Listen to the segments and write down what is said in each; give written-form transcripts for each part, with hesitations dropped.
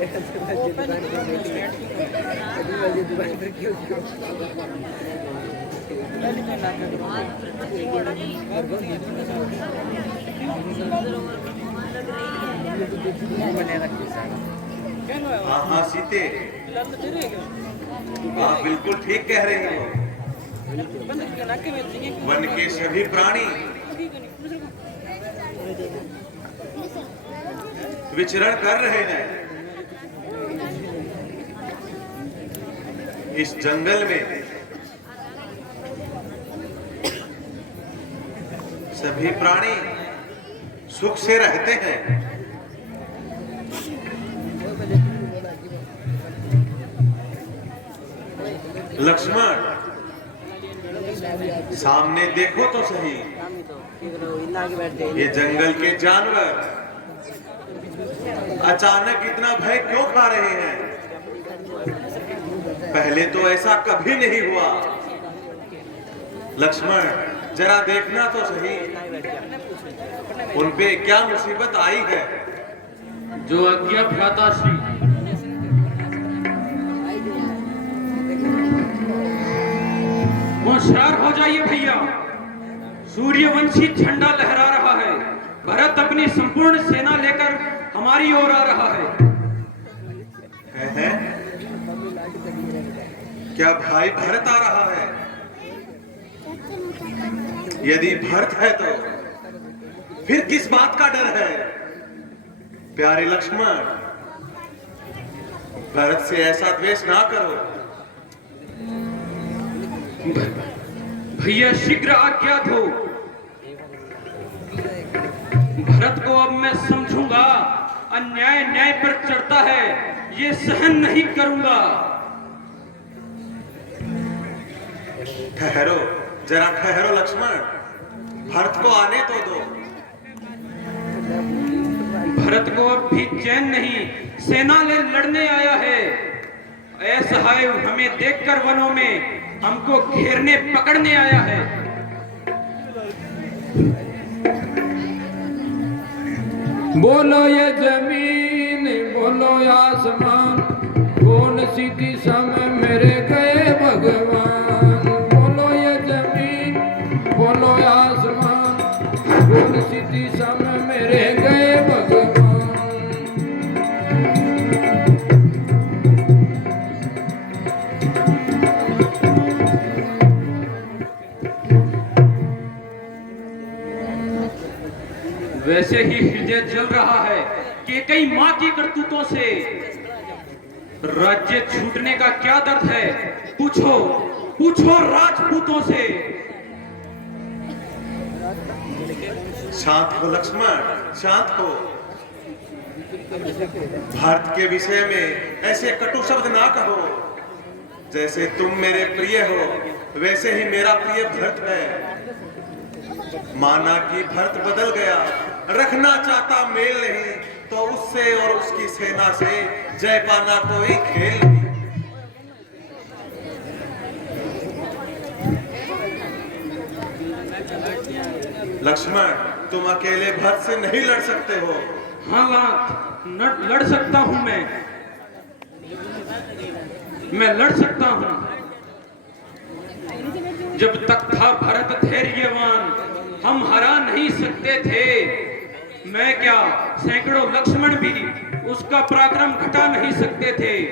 हाँ हाँ सीते, आप बिल्कुल ठीक कह रहे हो। वन के सभी प्राणी विचरण कर रहे हैं इस जंगल में। सभी प्राणी सुख से रहते हैं। लक्ष्मण, सामने देखो तो सही, ये जंगल के जानवर अचानक इतना भय क्यों खा रहे हैं? पहले तो ऐसा कभी नहीं हुआ। लक्ष्मण, जरा देखना तो सही, उनपे क्या मुसीबत आई है? जो आज्ञा भ्राता श्री। होशियार हो जाइए भैया, सूर्यवंशी झंडा लहरा रहा है। भरत अपनी संपूर्ण सेना लेकर हमारी ओर आ रहा है। क्या भाई भरत आ रहा है? यदि भरत है तो फिर किस बात का डर है? प्यारे लक्ष्मण, भरत से ऐसा द्वेष ना करो। भैया शीघ्र आज्ञा दो। भरत को अब मैं समझूंगा, अन्याय न्याय पर चढ़ता है, ये सहन नहीं करूंगा। ठहरो, जरा ठहरो लक्ष्मण, भरत को आने तो दो। भरत को अब भी चैन नहीं, सेना ले लड़ने आया है। असहाय हमें देखकर वनों में हमको घेरने पकड़ने आया है। बोलो ये जमीन, बोलो आसमान, कौन सी दिशा में मेरे गए भगवान। बोलो ये जमीन, बोलो आसमान, कौन सी दिशा में मेरे गए भगवान। वैसे ही हृदय जल रहा है कि कई मां की करतूतों से। राज्य छूटने का क्या दर्द है, पूछो पूछो राजपूतों से। शांत हो लक्ष्मण, शांत हो। भारत के विषय में ऐसे कटु शब्द ना कहो। जैसे तुम मेरे प्रिय हो, वैसे ही मेरा प्रिय भरत है। माना कि भरत बदल गया, रखना चाहता मेल नहीं, तो उससे और उसकी सेना से जय पाना कोई खेल नहीं। लक्ष्मण, तुम अकेले भरत से नहीं लड़ सकते हो। हाँ लड़ सकता हूं मैं लड़ सकता हूं। जब तक था भरत धैर्यवान, हम हरा नहीं सकते थे। मैं क्या, सैकड़ों लक्ष्मण भी उसका पराक्रम घटा नहीं सकते थे।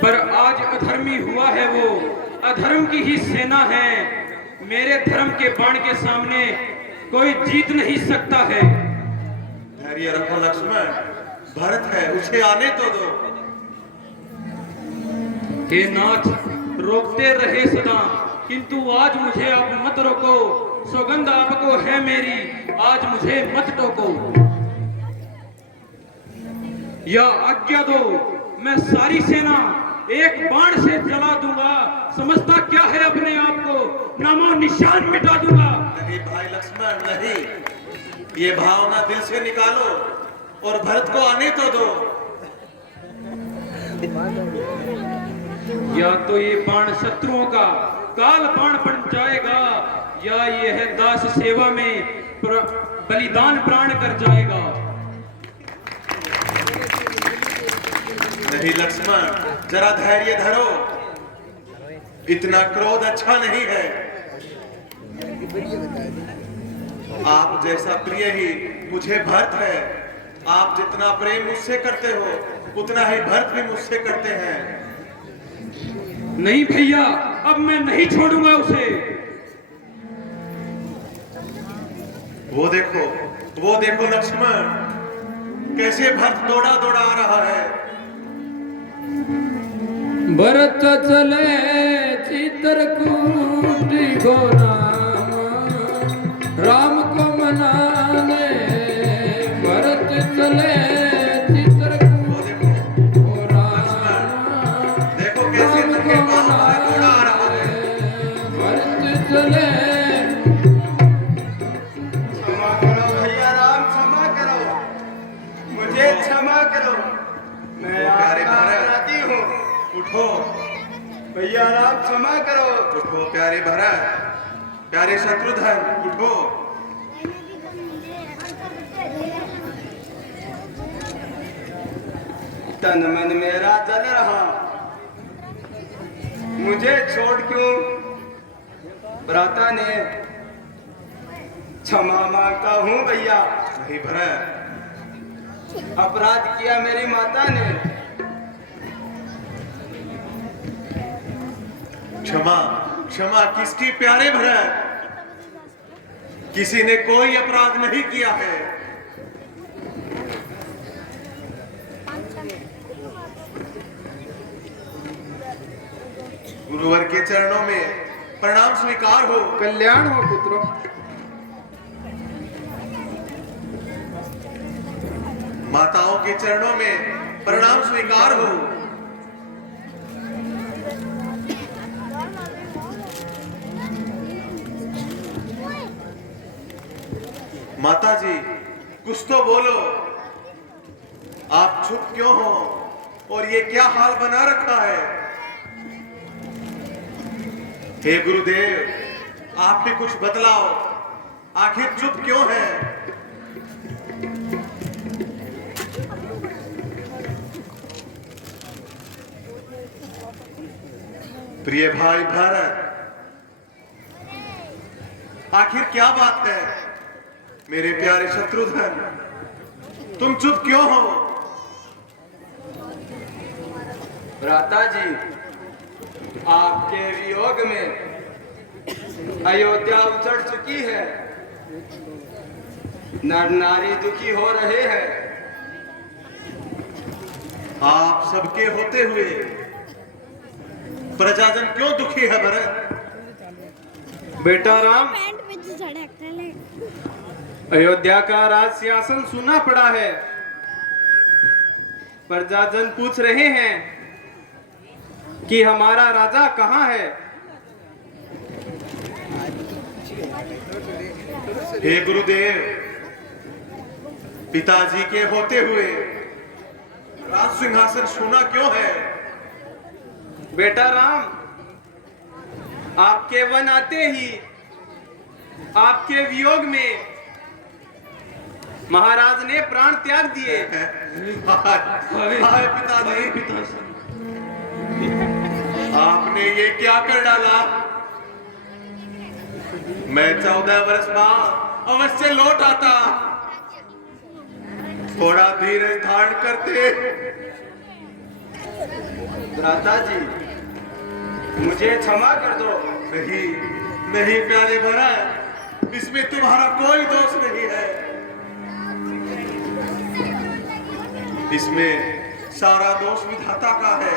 पर आज अधर्मी हुआ है वो, अधर्म की ही सेना है। मेरे धर्म के बाण के सामने कोई जीत नहीं सकता है। धैर्य रखो लक्ष्मण, भरत है, उसे आने तो दो। हे नाथ, रोकते रहे सदा, किंतु आज मुझे आप मत रोको। सौगंध आपको है मेरी, आज मुझे मत टोको। या आज्ञा दो, मैं सारी सेना एक बाण से जला दूंगा। समझता क्या है अपने आप को, नामो निशान मिटा दूंगा। नहीं भाई लक्ष्मण, नहीं, ये भावना दिल से निकालो और भरत को आने तो दो। या तो ये बाण शत्रुओं का काल बाण बन जाएगा, या यह दास सेवा में बलिदान प्राण कर जाएगा। नहीं लक्ष्मण, जरा धैर्य धरो। इतना क्रोध अच्छा नहीं है। आप जैसा प्रिय ही मुझे भरत है। आप जितना प्रेम मुझसे करते हो उतना ही भरत भी मुझसे करते हैं। नहीं भैया, अब मैं नहीं छोड़ूंगा उसे। वो देखो लक्ष्मण, कैसे भरत दौड़ा दौड़ा आ रहा है। भरत चले चित्रकूट को राम को मनाने। भरत चले चित्रकूट को देखो कैसे तुमके पांव भरत दौड़ा आ रहा है। भरत चले। क्षमा करो भैया राम, क्षमा करो, मुझे क्षमा करो। मैं प्यारे आपका भरत। अपराधी हूँ। उठो भैया राम क्षमा करो। उठो प्यारे भरत, प्यारे शत्रुघ्न, उठो। तन मन मेरा जल रहा, मुझे छोड़ क्यों? भ्राता ने क्षमा मांगता हूँ भैया। नहीं भरत, अपराध किया मेरी माता ने। क्षमा क्षमा किसकी प्यारे भरत? किसी ने कोई अपराध नहीं किया है। गुरुवर के चरणों में प्रणाम स्वीकार हो। कल्याण हो पुत्रों। माताओं के चरणों में प्रणाम स्वीकार हो। माता जी, कुछ तो बोलो। आप चुप क्यों हो और ये क्या हाल बना रखा है? हे गुरुदेव, आप भी कुछ बतलाओ। आखिर चुप क्यों है? प्रिय भाई भरत, आखिर क्या बात है? मेरे प्यारे शत्रुघ्न, तुम चुप क्यों हो? भ्राता जी, आपके वियोग में अयोध्या उजड़ चुकी है। नर नारी दुखी हो रहे हैं। आप सबके होते हुए प्रजाजन क्यों दुखी है भरत? बेटा राम, पैंट पे जो झड़क रहा है। अयोध्या का राज सिंहासन सुना पड़ा है। प्रजाजन पूछ रहे हैं कि हमारा राजा कहाँ है। हे गुरुदेव, पिताजी के होते हुए राज सिंहासन सोना क्यों है? बेटा राम, आपके वन आते ही आपके वियोग में महाराज ने प्राण त्याग दिए। हाय पिताजी, आपने ये क्या कर डाला? मैं 14 वर्ष बाद अवश्य लौट आता। थोड़ा धीरज धारण करते। भ्राता जी, मुझे क्षमा कर दो। नहीं नहीं प्यारे भरत, इसमें तुम्हारा कोई दोष नहीं है। इसमें सारा दोष विधाता का है।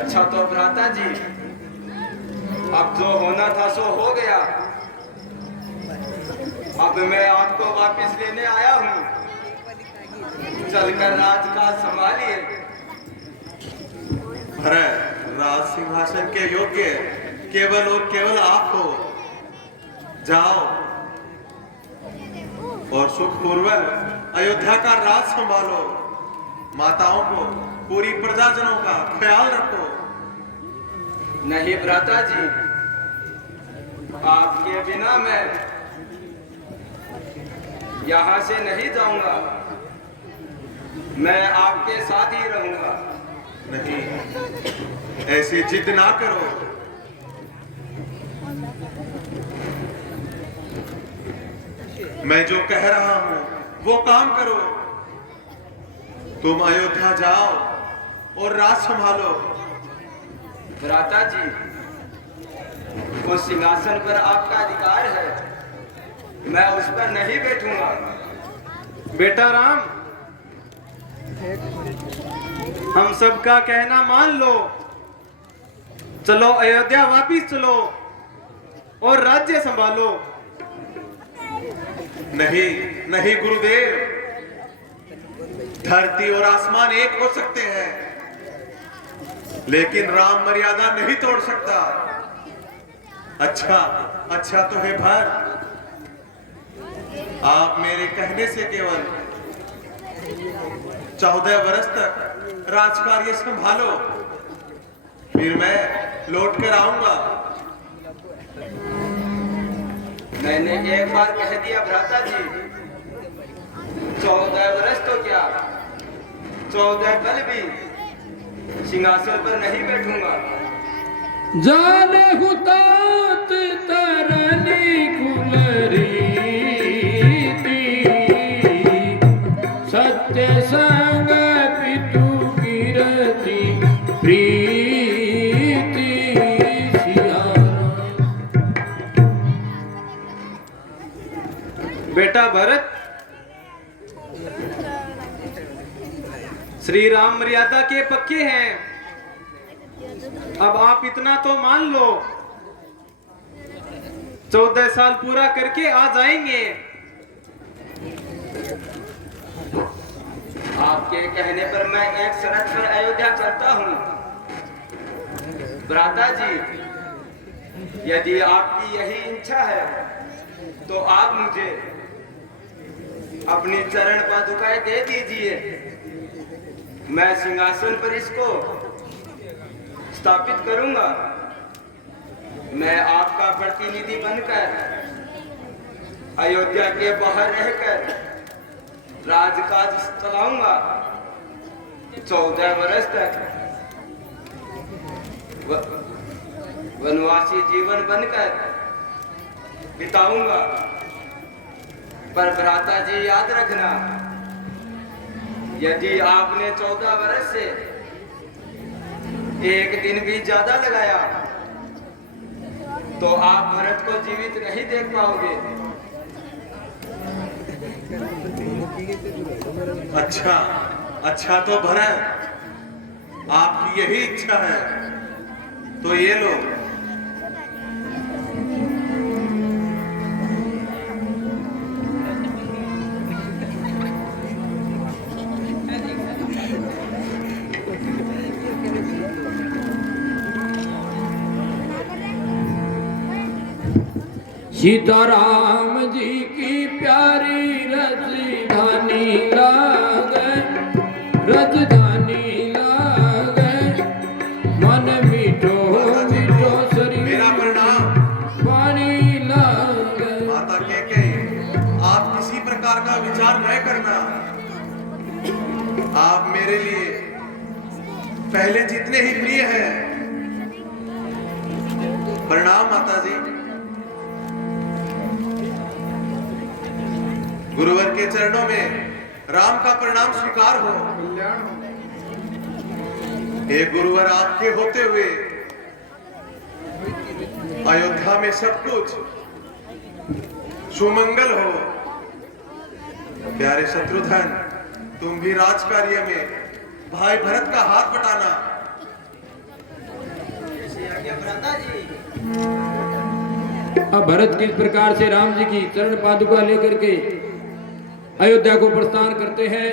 अच्छा तो भ्राता जी, अब जो होना था सो हो गया। अब मैं आपको वापस लेने आया हूँ। चलकर राजकाज संभालिए। भरत, राज सिंहासन के योग्य केवल और केवल आप हो। जाओ और सुखपूर्वक अयोध्या का राज संभालो। माताओं को, पूरी प्रजाजनों का ख्याल रखो। नहीं भ्राता जी, आपके बिना मैं यहाँ से नहीं जाऊंगा। मैं आपके साथ ही रहूंगा। नहीं, ऐसी जिद ना करो। मैं जो कह रहा हूं वो काम करो। तुम अयोध्या जाओ और राज संभालो। भ्राता जी, उस सिंहासन पर आपका अधिकार है, मैं उस पर नहीं बैठूंगा। बेटा राम, हम सबका कहना मान लो, चलो अयोध्या वापिस चलो और राज्य संभालो। नहीं नहीं गुरुदेव, धरती और आसमान एक हो सकते हैं, लेकिन राम मर्यादा नहीं तोड़ सकता। अच्छा तो है भर, आप मेरे कहने से केवल 14 वर्ष तक राजकार्य संभालो, फिर मैं लौट कर आऊंगा। मैंने एक बार कह दिया भ्राता जी, 14 वर्ष तो क्या, 14 पल भी सिंहासन पर नहीं बैठूंगा। जाने हुतात तरनी कुलरी सत्य संग पितु कीरति प्रीति सियारा। बेटा भरत, श्री राम मर्यादा के पक्के हैं, अब आप इतना तो मान लो, 14 साल पूरा करके आ जाएंगे। आपके कहने पर मैं एक शर्त पर अयोध्या चलता हूँ। भ्राता जी, यदि आपकी यही इच्छा है तो आप मुझे अपनी चरण पादुकाएं दे दीजिए। मैं सिंहासन पर इसको स्थापित करूंगा। मैं आपका प्रतिनिधि बनकर अयोध्या के बाहर रहकर राजकाज चलाऊंगा। 14 वर्ष तक वनवासी जीवन बनकर बिताऊंगा। पर भ्राता जी याद रखना, यदि आपने 14 वर्ष से एक दिन भी ज्यादा लगाया तो आप भरत को जीवित नहीं देख पाओगे। अच्छा तो भरत, आपकी यही इच्छा है तो ये लो। सीताराम जी की प्यारी राजधानी लागे, राजधानी लागे, मन मीठो मीठो शरीर मेरा प्रणाम। पानी लागे। माता कैकेयी, आप किसी प्रकार का विचार न करना। आप मेरे लिए पहले जितने ही प्रिय हैं। प्रणाम माता जी। गुरुवर के चरणों में राम का प्रणाम स्वीकार हो। हे गुरुवर, आपके होते हुए अयोध्या में सब कुछ सुमंगल हो। प्यारे शत्रुघ्न, तुम भी राजकार्य में भाई भरत का हाथ बटाना। अब भरत किस प्रकार से राम जी की चरण पादुका लेकर के अयोध्या को प्रस्थान करते हैं,